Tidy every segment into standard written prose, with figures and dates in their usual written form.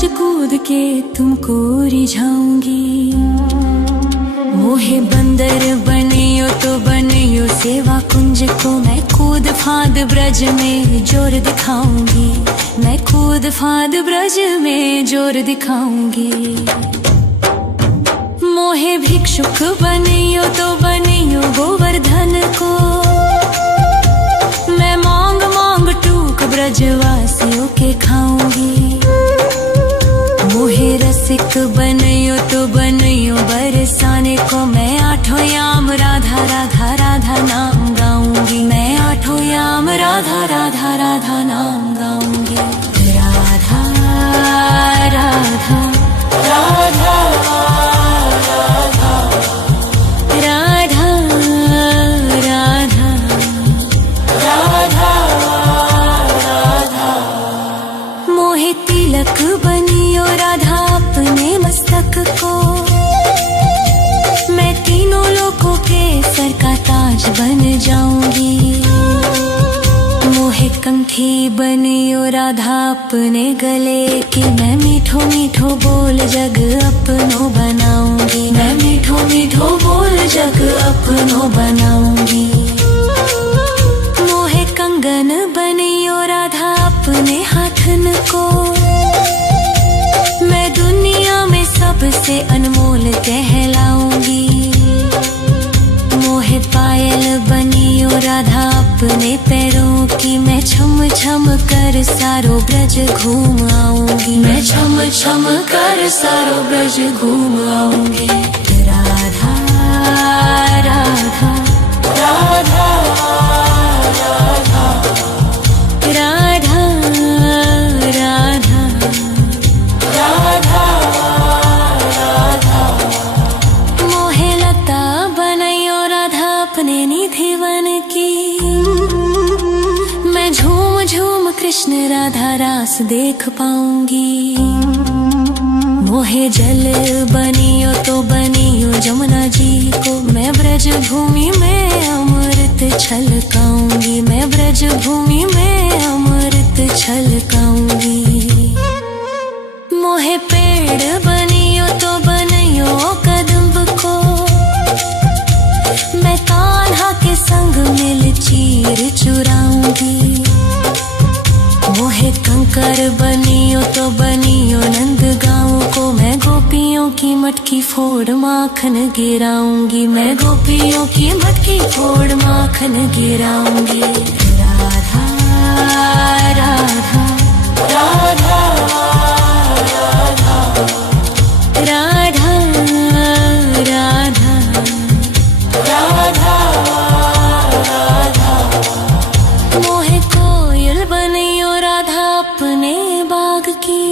नाच कूद के तुमको रिझाऊंगी। मोहे बंदर बनियो तो बनियो, सेवा कुंज को मैं कूद फांद ब्रज में जोर दिखाऊंगी। मैं कूद फांद ब्रज में जोर दिखाऊंगी। मोहे भिक्षुक बनियो तो बनियो, गोवर्धन को मैं मांग मांग टूक ब्रजवासियों के खाऊंगी। मोहे रसिक बनियो तो बनियो, बरसाने को मैं आठों याम राधा राधा राधा नाम गाऊंगी। मैं आठों याम राधा राधा राधा नाम गाऊंगी। राधा राधा राधा तिलक बनियो राधा अपने मस्तक को, मैं तीनों लोगों के सर का ताज बन जाऊंगी। मोहे कंठी बनियो राधा अपने गले की, मैं मीठो मीठो बोल जग अपनो बनाऊंगी। मैं मीठो मीठो बोल जग अपनो बनाऊंगी। मोहे कंगन बनियो राधा अपने हाथन को, मैं दुनिया में सबसे अनमोल कहलाऊंगी। मोहे पायल बनियो राधा अपने पैरों की, मैं छम छम कर सारो ब्रज घूम आऊंगी। मैं छम छम कर सारो ब्रज घूम आऊंगी। राधा राधा राधा राधा राधा राधा राधा राधा। मोहे लता बनैयो राधा अपने निधि वन की, मैं झूम झूम कृष्ण राधा रास देख पाऊंगी। मोहे जल बनियो तो बनियो जमुना जी को, मैं ब्रज भूमि में अमृत छलकाऊंगी। मैं ब्रज भूमि में अमृत छलकाऊंगी। मोहे पेड़ बनियो तो बनियो कदम्ब को, मैं कान्हा के संग मिल चीर चुराऊंगी। मोहे कंकर बनियो तो बनियो नंद गाँव को, मैं गोपियों की मटकी फोड़ माखन गिराऊंगी। मैं गोपियों की मटकी फोड़ माखन गिराऊंगी। राधा राधा राधा राधा राधा राधा राधा राधा। मोहे कोयल बनियो राधा अपने बाग की,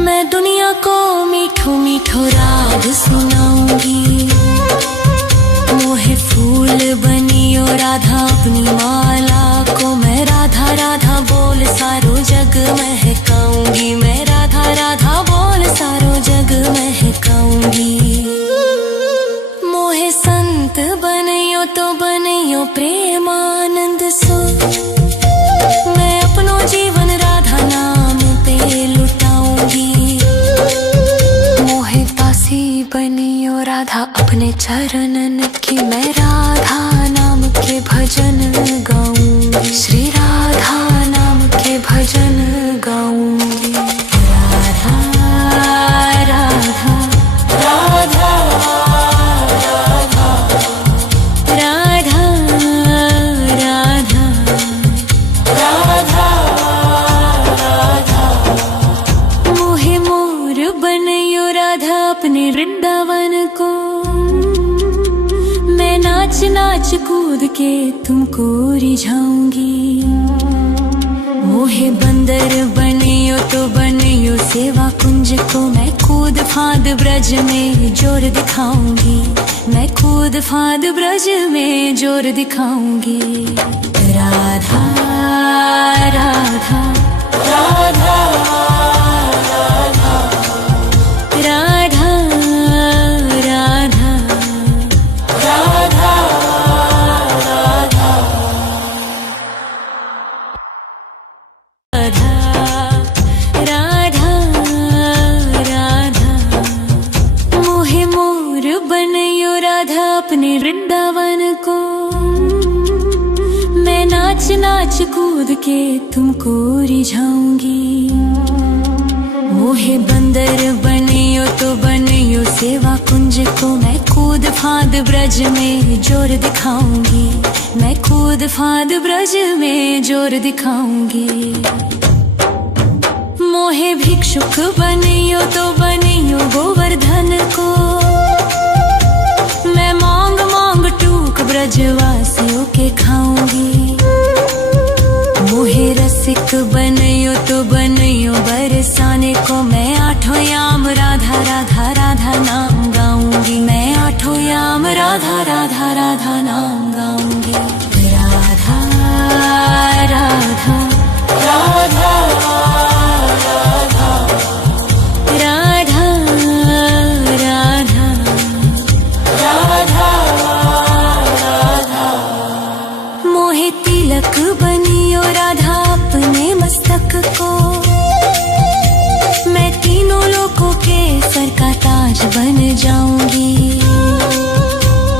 मैं दुनिया को मीठो मीठो राग सुनाऊंगी। मोहे फूल बनियो राधा अपनी माला को, मैं राधा राधा बोल सारो जग महकाऊंगी। मैं राधा राधा बोल सारो जग महकाऊंगी। मोहे संत बनियो तो बनियो प्रेमानंद सो, मैं अपनो जीवन राधा नाम पे लुटाऊंगी। मोहे दासी बनियो राधा अपने चरणन की, मैं राधा नाम के भजन गाऊंगी। श्री राधा नाम के भजन गाऊंगी। राधा राधा राधा राधा राधा राधा राधा राधा। मोहे मोर बनियो राधा अपने वृंदावन को, मैं नाच नाच कूद के तुमको रिझाऊंगी। मोहे बंदर बनियो तो बनियो, सेवा कुंज को मैं कूद फांद ब्रज में जोर दिखाऊंगी। मैं कूद फांद ब्रज में जोर दिखाऊंगी। राधा राधा राधा राधा राधा राधा राधा राधा। राधा नाच कूद के तुमको रिझाऊंगी। मोहे बंदर बनियो तो बनियो सेवा कुंज को, मैं कूद फांद ब्रज में जोर दिखाऊंगी। मैं कूद फांद ब्रज में जोर दिखाऊंगी। मोहे भिक्षुक बनियो तो बनियो गोवर्धन को, मैं मांग मांग टूक ब्रजवासियों के खाऊंगी। मोहे रसिक बनियो तो बनियो बरसाने को, मैं आठों याम राधा राधा राधा नाम गाऊंगी। मैं आठों याम राधा राधा राधा नाम गाऊंगी। राधा राधा राधा तिलक बनियो राधा अपने मस्तक को, मैं तीनों लोगों के सर का ताज बन जाऊंगी।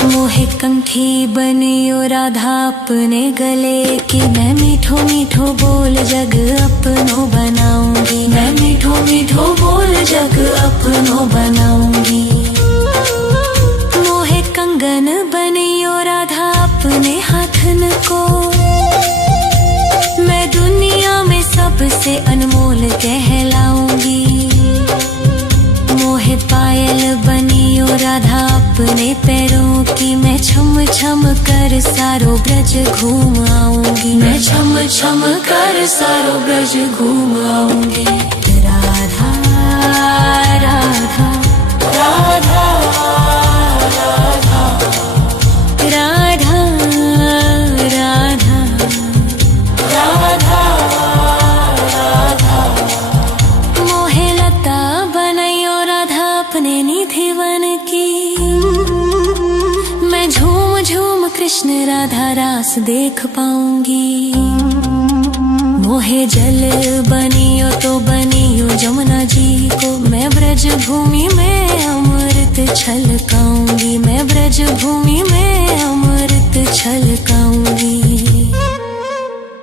मोहे कंठी बनियो राधा अपने गले की, मैं मीठो मीठो बोल जग अपनो बनाऊंगी। मैं मीठो मीठो बोल जग अपनो बनाऊंगी। मोहे कंगन बनियो राधा अपने हाथन को, मैं दुनिया में सबसे अनमोल कहलाऊंगी। मोहे पायल बनियो राधा अपने पैरों की, मैं छम छम कर सारो ब्रज घूम आऊंगी। मैं छम छम कर सारो ब्रज घूम आऊंगी। राधा राधा राधा राधा राधा राधा राधा राधा। मोहे लता बनायो राधा अपने निधिवन की, मैं झूम झूम कृष्ण राधा रास देख पाऊंगी। मोहे जल बनियो तो बनियो जमुना जी को, मैं ब्रज भूमि में अमृत छलकाऊंगी। मैं ब्रज भूमि में अमृत छलकाऊंगी।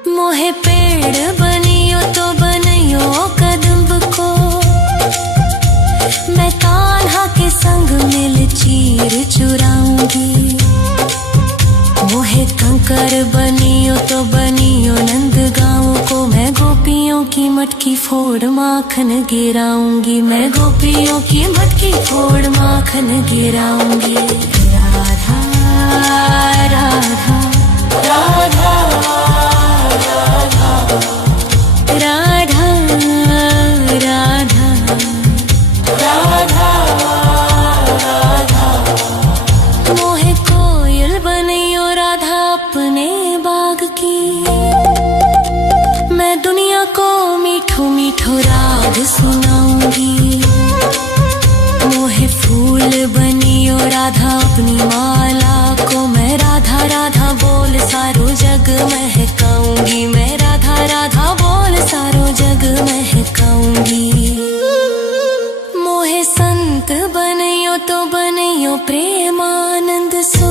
मोहे पेड़ बनियो तो बनियो कदम्ब को, मैं कान्हा के संग मिल चीर चुराऊंगी। मोहे कंकर बनियो तो बनियो नंद गाँव को, मैं गोपियों की मटकी फोड़ माखन गिराऊंगी। मैं गोपियों की मटकी फोड़ माखन गिराऊंगी। राधा राधा राधा राधा राधा राधा राधा राधा। मोहे कोयल बनियो राधा अपने बाग की, मैं दुनिया को मीठो मीठो राग सुनाऊंगी। मोहे फूल बनियो राधा अपनी माला को, मैं राधा राधा बोल सारो जग महकाऊंगी। मैं राधा राधा बोल सारो जग महकाऊंगी। मोहे संत बनियो तो बनियो प्रेमानंद सो,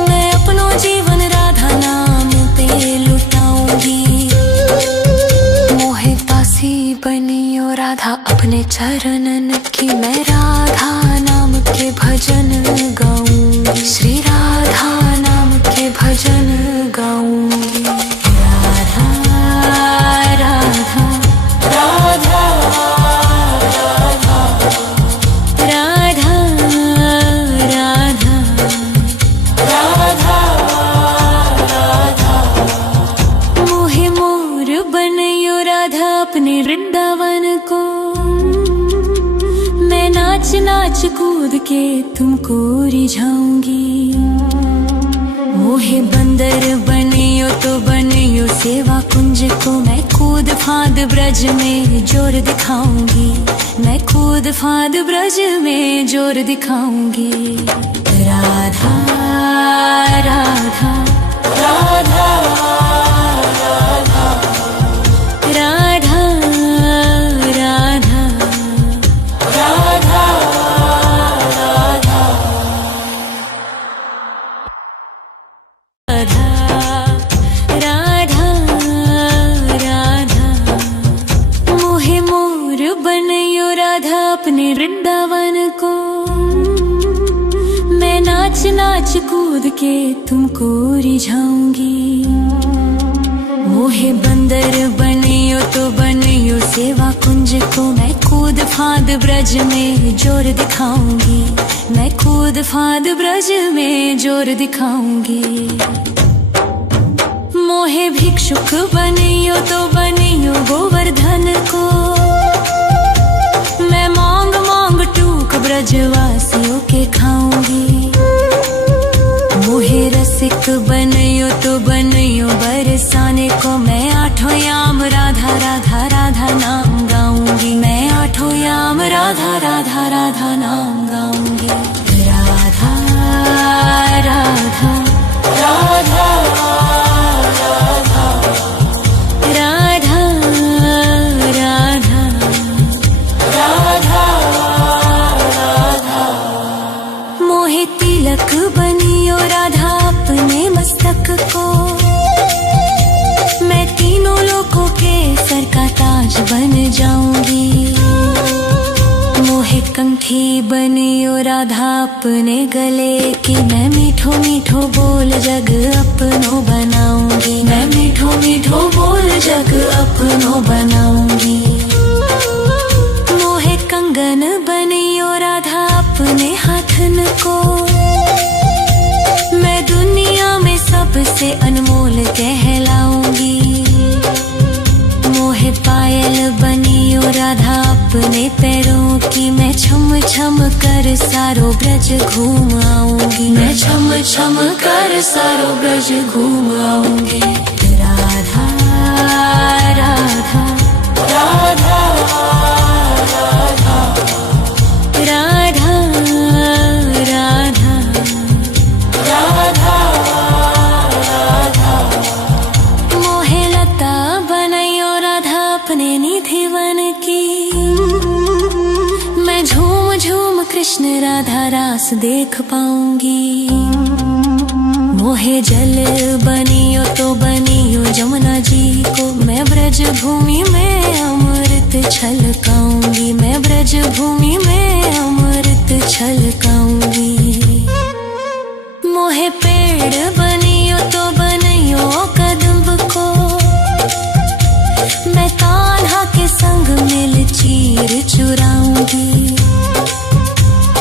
मैं अपनो जीवन राधा नाम पे लुटाऊंगी। मोहे दासी बनियो राधा अपने चरणन की, मैं राधा नाम के भजन गाऊंगी। श्री राधा नाम के भजन गाऊंगी। राधा राधा राधा राधा राधा राधा राधा राधा। मोहे मोर बनियो राधा अपने वृंदावन को, मैं नाच नाच कूद के तुमको रिझाऊंगी। मोहे बंदर बनियो तो बनियो सेवा कुंज को, मैं कूद फांद ब्रज में जोर दिखाऊंगी। मैं कूद फांद ब्रज में जोर दिखाऊंगी। राधा राधा राधा राधा राधा राधा राधा राधा ओ राधा अपने वृंदावन को। मैं नाच नाच कूद के तुमको रिझाऊंगी। मोहे बंदर बनियो तो बनियो सेवा कुंज को। मैं कूद फांद ब्रज में जोर दिखाऊंगी। मैं कूद फांद ब्रज में जोर दिखाऊंगी। मोहे भिक्षुक बनियो तो बनियो गोवर्धन को। मैं मांग मांग टूक ब्रजवासियों के खाऊंगी। मोहे रसिक बनियो तो बनियो बरसाने को। मैं आठों याम राधा राधा राधा नाम गाऊंगी। मैं आठों याम राधा राधा राधा नाम गाऊंगी। राधा राधा राधा तिलक बनियो राधा अपने मस्तक को। मैं तीनों लोगों के सर का ताज बन जाऊंगी। मोहे कंठी बनियो राधा अपने गले की। मैं मीठो मीठो बोल जग अपनो बनाऊंगी। मैं मीठो मीठो बोल जग अपनो बनाऊंगी। मोहे कंगन बनियो राधा अपने हाथन को। मैं दुनिया में सबसे अनमोल कहलाऊंगी। मोहे पायल बनियो राधा अपने पैरों की। मैं छम छम कर सारो ब्रज घूम आऊंगी। मैं छम छम कर सारो ब्रज घूम आऊंगी। राधा राधा राधा राधा राधा राधा राधा। मोहे लता बनायो राधा अपने निधिवन की। मैं झूम झूम कृष्ण राधा रास देख पाऊंगी। मोहे जल बनियो तो बनियो जमुना जी को। मैं ब्रज भूमि में अमृत छलकाऊंगी। मैं ब्रज भूमि में अमृत छलकाऊंगी। मोहे पेड़ बनियो तो बनियो कदम्ब को। मैं कान्हा के संग मिल चीर चुराऊंगी।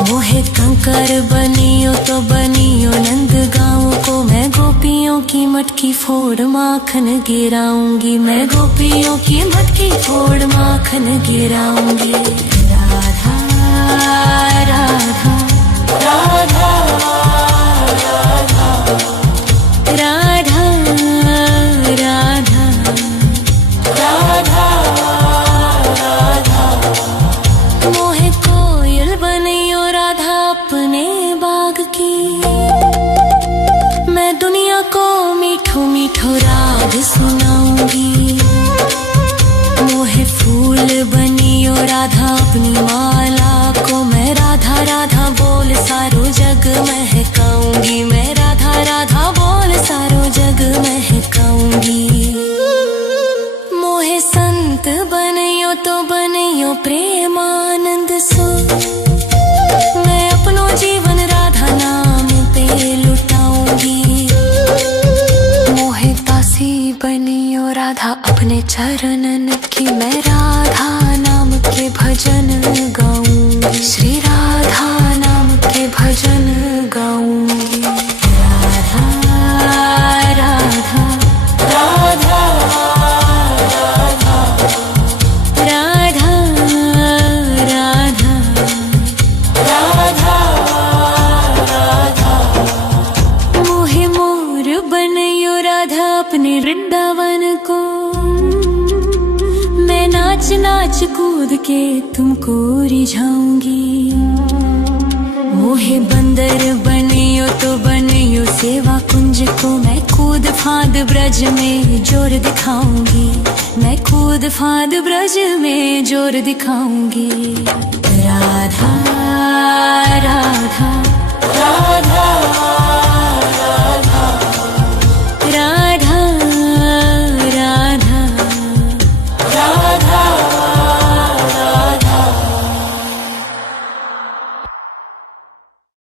मोहे कंकर बनियो तो बनियो नंद गाँव को। मैं गोपियों की मटकी फोड़ माखन गिराऊंगी। मैं गोपियों की मटकी फोड़ माखन गिराऊंगी। राधा राधा राधा राधा राधा राधा राधा राधा। मोहे कोयल बनियो राधा अपने बाग की। मैं दुनिया को मीठो मीठो राग सुनाऊंगी। मोहे फूल बनियो राधा अपनी माला को। मैं राधा राधा बोल सारो जग महकाऊंगी। मैं राधा राधा बोल सारो जग महकाऊंगी। मोहे संत बनियो तो बनियो प्रेमानंद सो। मैं अपनो जीवन राधा नाम पे लुटाऊंगी। मोहे दासी बनियो राधा अपने चरणन की। मैं राधा नाम के भजन गाऊंगी। श्री राधा नाम के भजन गाऊंगी। राधा राधा राधा राधा राधा राधा राधा राधा। मोहे मोर बनियो राधा अपने वृंदावन को। मैं नाच नाच कूद के तुमको रिझाऊंगी। मोहे बंदर बनियो तो बनियो सेवा कुंज को। मैं कूद फांद ब्रज में जोर दिखाऊंगी। मैं कूद फांद ब्रज में जोर दिखाऊंगी। राधा